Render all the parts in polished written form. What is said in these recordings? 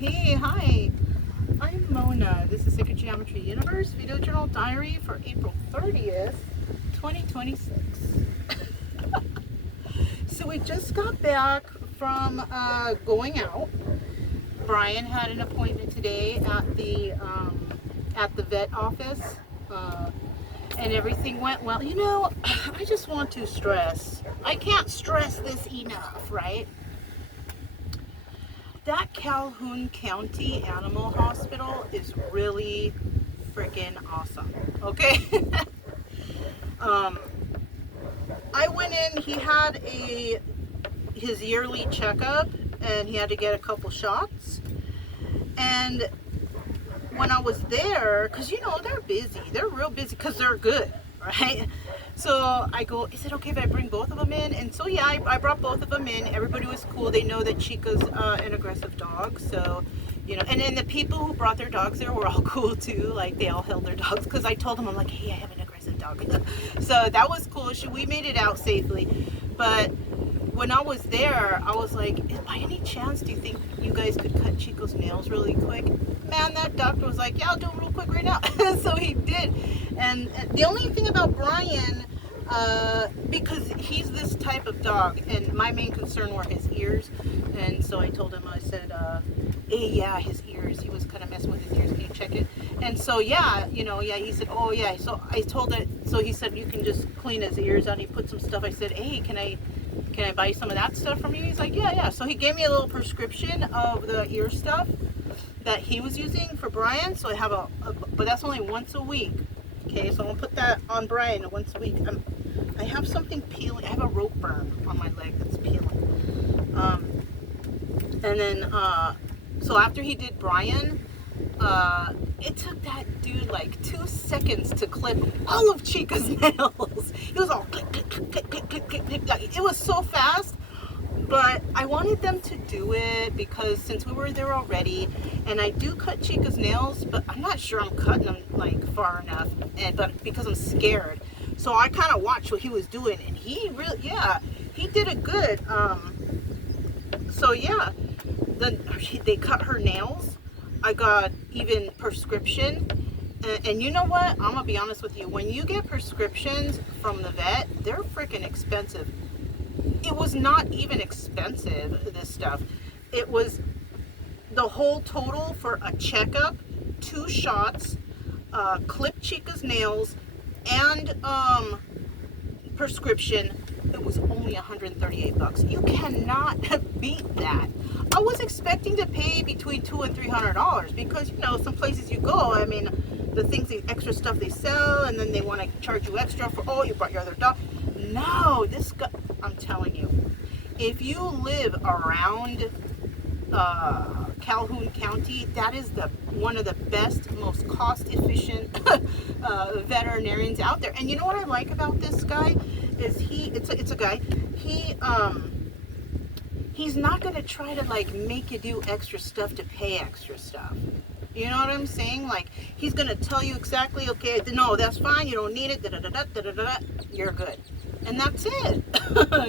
Hey, hi. I'm Mona. This is Sacred Geometry Universe Video Journal Diary for April 30th, 2026. So we just got back from going out. Brian had an appointment today at the vet office, and everything went well. You know, I just want to stress. I can't stress this enough, right? That Calhoun County Animal Hospital is really freaking awesome. Okay. I went in. He had his yearly checkup, and he had to get a couple shots. And when I was there, because you know they're busy, they're real busy because they're good, right? So I go, is it okay if I bring both of them in? And so yeah, I brought both of them in. Everybody was cool. They know that Chica's an aggressive dog, so you know. And then the people who brought their dogs there were all cool too. Like they all held their dogs because I told them, I'm like, hey, I have an aggressive dog. So that was cool. We made it out safely. But when I was there, I was like, by any chance, do you think you guys could cut Chico's nails really quick? Man, that doctor was like, yeah, I'll do it real quick right now. So he did. And the only thing about Brian, because he's this type of dog, and my main concern were his ears. And so I told him, I said, hey, yeah, his ears. He was kind of messing with his ears. Can you check it? And so, yeah, you know, yeah, he said, oh, yeah. So I told it, so he said, you can just clean his ears out. He put some stuff. I said, hey, can I buy some of that stuff from you? He's like, yeah. So he gave me a little prescription of the ear stuff that he was using for Brian. So I have but that's only once a week. Okay, so I'm gonna put that on Brian once a week. I have something peeling. I have a rope burn on my leg that's peeling. And then, so after he did Brian, it took that dude like 2 seconds to clip all of Chica's nails. It was all click, click, click, click, click, click, click, click. Like, it was so fast, but I wanted them to do it because since we were there already, and I do cut Chica's nails, but I'm not sure I'm cutting them like far enough, but because I'm scared. So I kind of watched what he was doing, and he really, yeah, he did it good. So yeah, then they cut her nails. I got even prescription, and you know what? I'm gonna be honest with you. When you get prescriptions from the vet, they're freaking expensive. It was not even expensive, this stuff. It was the whole total for a checkup, 2 shots, clip Chica's nails, and prescription. It was only $138. You cannot beat that. I was expecting to pay between $200 and $300 because, you know, some places you go, I mean, the things, the extra stuff they sell, and then they want to charge you extra for, oh, you brought your other dog. No, this guy, I'm telling you, if you live around Calhoun County, that is one of the best, most cost-efficient veterinarians out there. And you know what I like about this guy is it's a guy. He's not gonna try to like make you do extra stuff to pay extra stuff. You know what I'm saying? Like he's gonna tell you exactly, okay, no, that's fine. You don't need it. Da da da da da da. You're good, and that's it.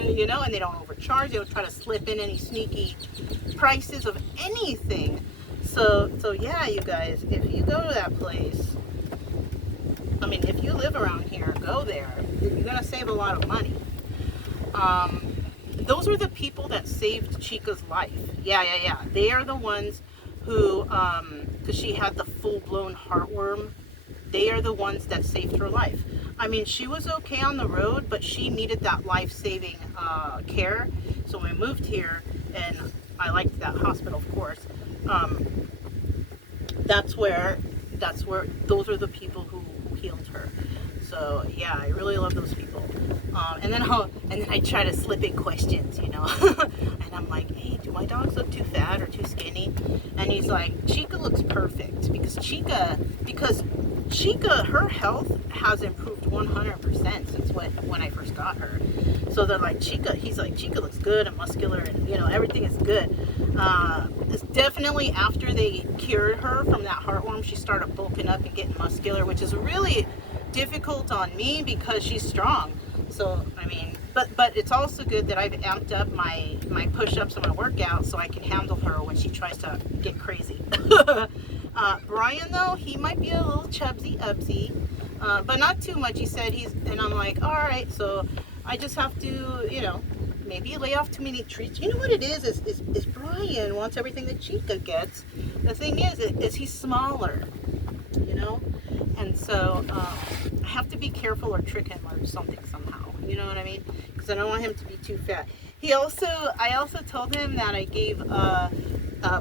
You know, and they don't overcharge. They don't try to slip in any sneaky prices of anything. So yeah, you guys, if you go to that place, I mean, if you live around here, go there. You're gonna save a lot of money. Those are the people that saved Chica's life. Yeah. They are the ones who, because she had the full-blown heartworm, they are the ones that saved her life. I mean, she was okay on the road, but she needed that life-saving care. So when we moved here, and I liked that hospital, of course, that's where those are the people who healed her. So yeah, I really love those people. And then I try to slip in questions, you know, and I'm like, hey, do my dogs look too fat or too skinny? And he's like, Chica looks perfect because Chica, her health has improved 100% since when I first got her. So they're like, he's like, Chica looks good and muscular, and you know, everything is good. It's definitely after they cured her from that heartworm, she started bulking up and getting muscular, which is really difficult on me because she's strong. So I mean, But it's also good that I've amped up my push-ups and my workout so I can handle her when she tries to get crazy. Brian, though, he might be a little chubsy-upsy, but not too much. He said and I'm like, all right, so I just have to, maybe lay off too many treats. You know what it is Brian wants everything that Chica gets. The thing is he's smaller, and so I have to be careful or trick him or something somehow. You know what I mean? Because I don't want him to be too fat. I also told him that I gave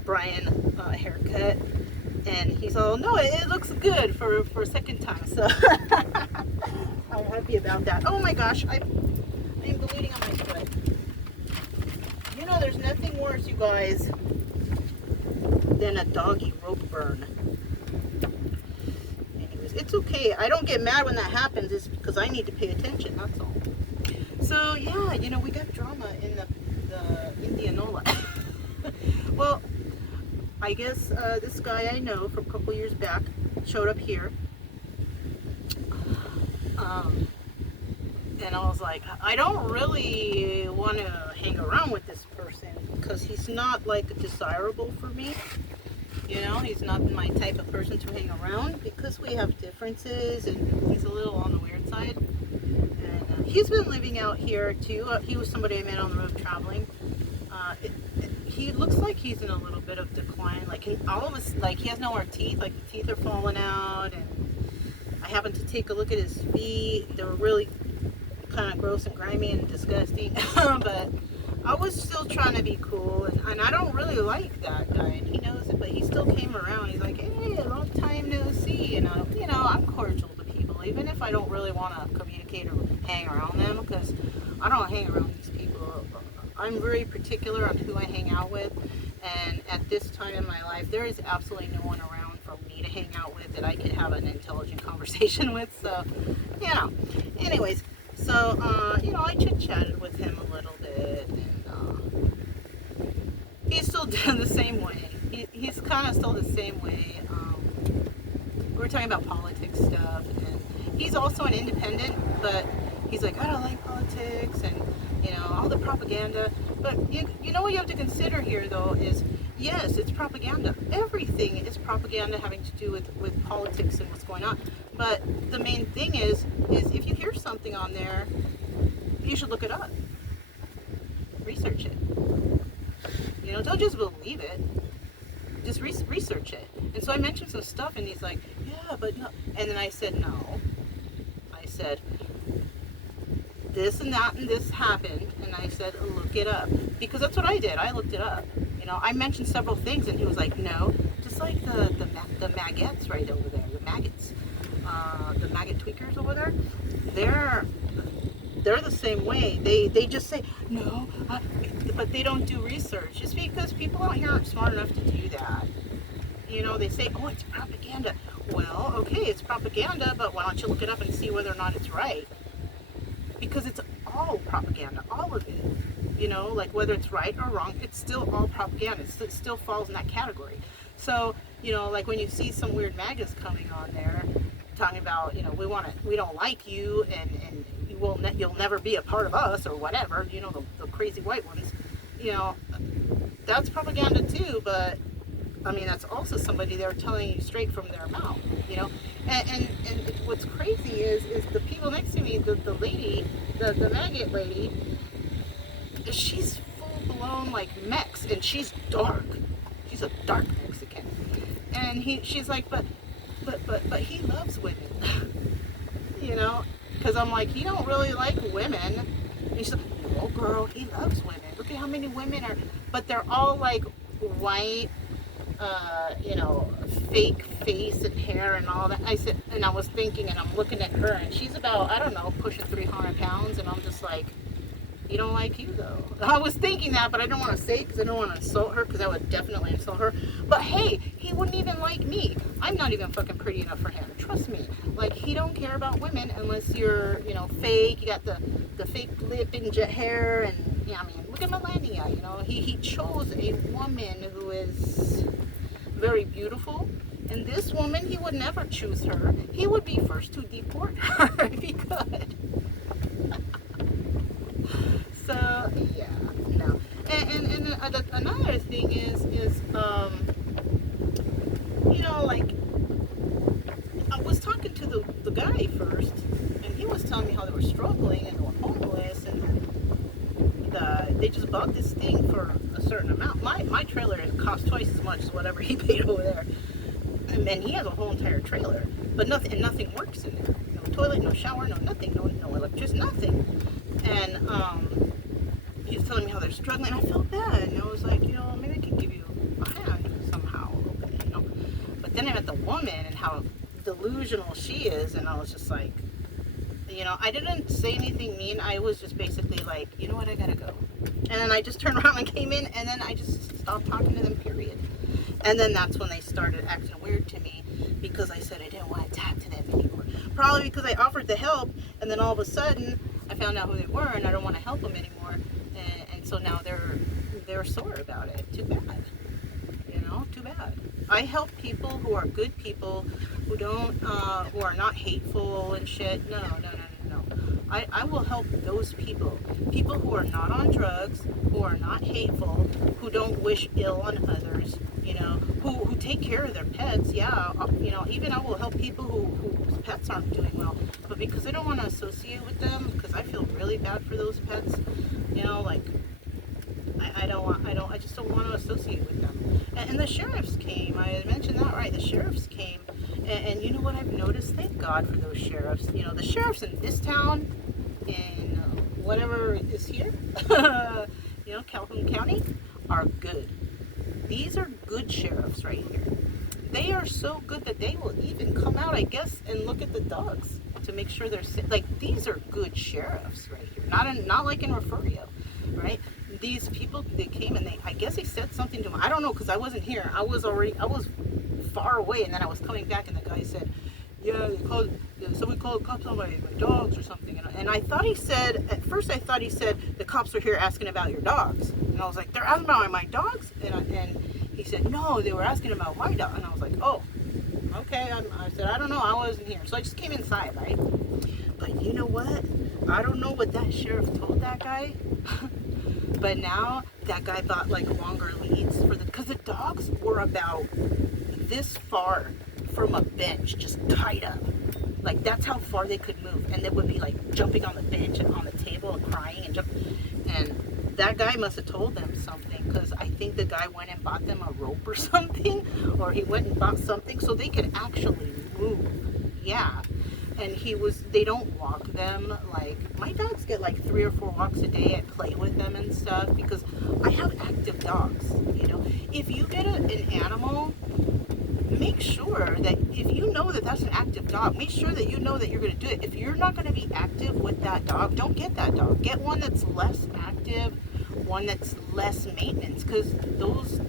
Brian a haircut, and he's all, no, it looks good for a second time. So I'm happy about that. Oh my gosh, I'm bleeding on my foot. There's nothing worse, you guys, than a doggy rope burn. Anyways, it's okay. I don't get mad when that happens. It's because I need to pay attention, that's all. So yeah, we got drama in the Indianola. Well, I guess this guy I know from a couple years back showed up here. And I was like, I don't really want to hang around with this person because he's not like desirable for me. He's not my type of person to hang around because we have differences and he's a little on the weird side. And he's been living out here too. He was somebody I met on the road traveling. He looks like he's in a little bit of decline. Like all of us, like he has no more teeth. Like the teeth are falling out. And I happened to take a look at his feet. They were really kind of gross and grimy and disgusting. But I was still trying to be cool, and I don't really like that guy, and he knows it, but he still came around. He's like, hey, long time no see, and I'm cordial to people, even if I don't really want to communicate or hang around them, because I don't hang around these people. I'm very particular on who I hang out with, and at this time in my life, there is absolutely no one around for me to hang out with that I could have an intelligent conversation with. So, anyways, so I chit-chatted with him a little bit, and he's still doing the same way. He's kind of still the same way. We were talking about politics stuff, and he's also an independent, but he's like, I don't like politics, and all the propaganda. But you know what you have to consider here, though, is yes, it's propaganda. Everything is propaganda having to do with politics and what's going on. But the main thing is if you hear something on there, you should look it up. Research it. Don't just believe it. Just research it. And so I mentioned some stuff, and he's like, yeah, but no. And then I said, no. I said, this and that and this happened, and I said, look it up. Because that's what I did. I looked it up. I mentioned several things, and he was like, no. Just like the maggots right over there, the maggots. The maggot tweakers over there, they're the same way. They just say no, but they don't do research. It's because people out here aren't smart enough to do that. They say, oh, it's propaganda. Well, okay, it's propaganda, but why don't you look it up and see whether or not it's right? Because it's all propaganda, all of it. Like whether it's right or wrong, it's still all propaganda. It still falls in that category. So, like when you see some weird maggots coming on there, talking about, we don't like you, and you'll never be a part of us, or whatever, the crazy white ones, that's propaganda too, but that's also somebody they're telling you straight from their mouth, and what's crazy is the people next to me, the lady, the maggot lady, she's full blown like Mex, and she's dark. She's a dark Mexican, and she's like, but he loves women, because I'm like, he don't really like women. And she's like, no, girl, he loves women. Look at how many women are, but they're all like white, fake face and hair and all that. I said, and I was thinking, and I'm looking at her, and she's about, I don't know, pushing 300 pounds, and I'm just like, he don't like you, though. I was thinking that, but I don't want to say it because I don't want to insult her, because I would definitely insult her. But hey, he wouldn't even like me. I'm not even fucking pretty enough for him. Trust me. Like, he don't care about women unless you're, fake. You got the fake lip and jet hair, and look at Melania. He chose a woman who is very beautiful. And this woman, he would never choose her. He would be first to deport her if he could. another thing is you know, like, I was talking to the guy first, and he was telling me how they were struggling and they were homeless, and they just bought this thing for a certain amount. My trailer cost twice as much as whatever he paid over there, and he has a whole entire trailer, but nothing works in there. No toilet, no shower, no nothing, no electricity, nothing. And he was telling me how they're struggling. I felt bad, and I was like, you know, maybe I can give you a hand somehow, you know. But then I met the woman and how delusional she is, and I was just like, you know, I didn't say anything mean. I was just basically like, you know what, I gotta go. And then I just turned around and came in, and then I just stopped talking to them, period. And then that's when they started acting weird to me, because I said I didn't want to talk to them anymore. Probably because I offered to help, and then all of a sudden I found out who they were, and I don't want to help them anymore. And so now they're sore about it. Too bad. You know, too bad. I help people who are good people, who don't, who are not hateful and shit. No. I will help those people who are not on drugs, who are not hateful, who don't wish ill on others, you know, who take care of their pets. Yeah, you know, even I will help people whose pets aren't doing well, but because I don't want to associate with them, because I feel really bad for those pets, you know, like, I just don't want to associate with them. And the sheriffs came. I mentioned that, right? The sheriffs came, and you know what I've noticed? Thank God for those sheriffs. You know, the sheriffs in this town, in whatever is here, you know, Calhoun County, are good. These are good sheriffs right here. They are so good that they will even come out, I guess, and look at the dogs to make sure they're safe. Like, these are good sheriffs right here. Not like in Refurio, right? These people, they came and I guess they said something to them. I don't know, because I wasn't here. I was far away, and then I was coming back, and the guy said, yeah, somebody called cops on my dogs or something. And I thought he said, at first I thought he said, the cops are here asking about your dogs. And I was like, they're asking about my dogs? And he said, no, they were asking about my dog. And I was like, oh, okay. I said, I don't know, I wasn't here. So I just came inside, right? But you know what? I don't know what that sheriff told that guy. But now that guy bought like longer leads because the dogs were about this far from a bench, just tied up. Like, that's how far they could move, and they would be like jumping on the bench and on the table and crying and jumping. And that guy must have told them something, because I think the guy went and bought them a rope or something, or he went and bought something so they could actually move. Yeah. And they don't walk them. Like, my dogs get like 3 or 4 walks a day. I play with them and stuff, because I have active dogs, you know. If you get an animal, make sure that if you know that that's an active dog, make sure that you know that you're going to do it. If you're not going to be active with that dog, don't get that dog. Get one that's less active, one that's less maintenance, because those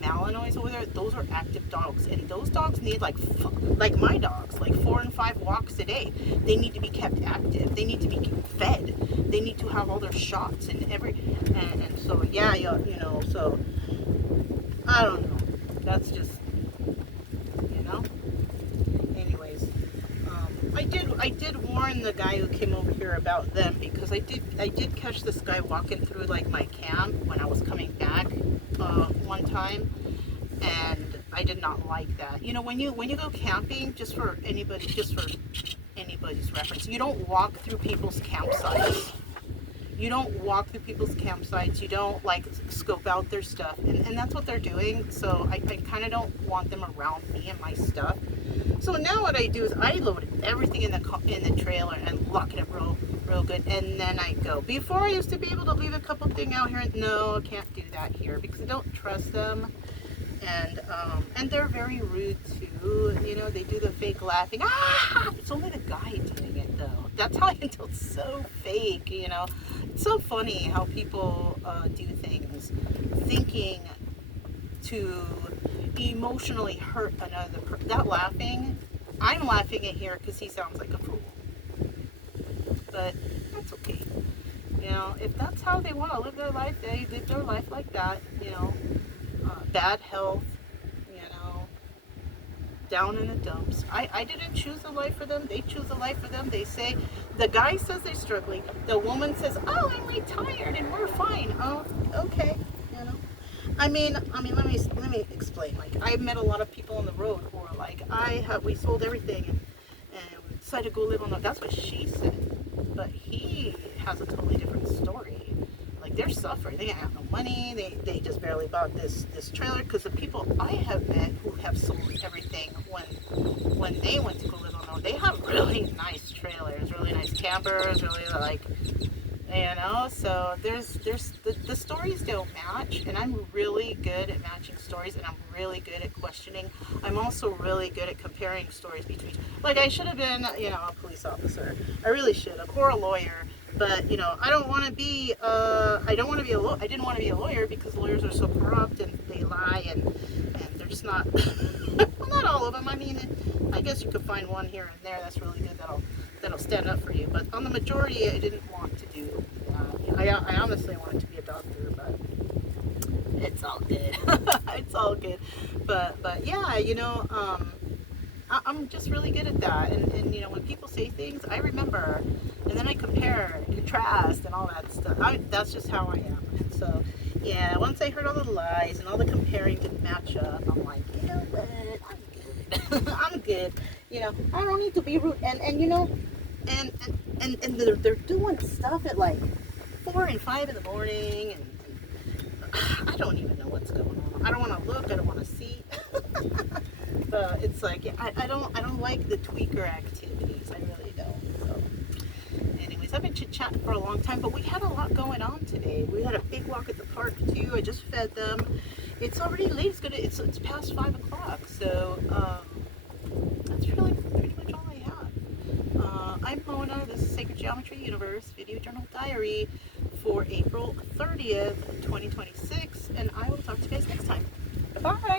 Malinois over there, those are active dogs, and those dogs need like my dogs, like 4 and 5 walks a day. They need to be kept active. They need to be fed. They need to have all their shots and and so yeah, you know. So I don't know. That's just, you know. Anyways, I did warn the guy who came over here about them, because I did catch this guy walking through like my camp when I was coming back one time, and I did not like that. You know, when you go camping, just for anybody's reference, you don't walk through people's campsites. You don't walk through people's campsites. You don't like scope out their stuff, and that's what they're doing. So I kind of don't want them around me and my stuff. So now what I do is I load everything in the trailer and lock it up real good, and then I go. Before, I used to be able to leave a couple things out here. No, I can't do that here, because I don't trust them, and they're very rude too. You know, they do the fake laughing. Ah! It's only the guy doing it though. That's how I can tell it's so fake. You know, it's so funny how people do things thinking to emotionally hurt another person. That laughing, I'm laughing at here because he sounds like a fool. But that's okay. You know, if that's how they want to live their life, they live their life like that. You know, bad health, you know, down in the dumps. I didn't choose a life for them. They choose a life for them. They say, the guy says they're struggling. The woman says, oh, I'm retired and we're fine. Oh, okay. You know, Let me explain. Like, I've met a lot of people on the road who are like, we sold everything and we decided to go live on the. That's what she said, but he has a totally different story. Like, they're suffering. They have no money. They just barely bought this trailer, because the people I have met who have sold everything when they went to go live on the road, they have really nice trailers, really nice campers, really like. So the stories don't match, and I'm really good at matching stories, and I'm really good at questioning. I'm also really good at comparing stories between, like, I should have been, a police officer. I really should have, or a lawyer. But I don't want to be. I don't want to be a I didn't want to be a lawyer because lawyers are so corrupt and they lie and they're just not. Well, not all of them. I guess you could find one here and there that's really good that'll stand up for you. But on the majority, I didn't want to do that. I honestly wanted to be a doctor, but it's all good. It's all good. But yeah, I'm just really good at that. And when people say things, I remember, and then I compare, contrast, and all that stuff. That's just how I am. And so, yeah, once I heard all the lies and all the comparing didn't match up, I'm like, you know what? I'm good. I'm good. I don't need to be rude. And they're doing stuff at like 4 and 5 in the morning, and I don't even know what's going on. I don't want to look. I don't want to see. But it's like, I don't like the tweaker activities. I really don't. So, anyways, I've been chit-chatting for a long time, but we had a lot going on today. We had a big walk at the park too. I just fed them. It's already late. It's past 5 o'clock. So that's really pretty much all I have. I'm Mona. This is Sacred Geometry Universe Video Journal Diary for April 30th, 2026, and I will talk to you guys next time. Bye.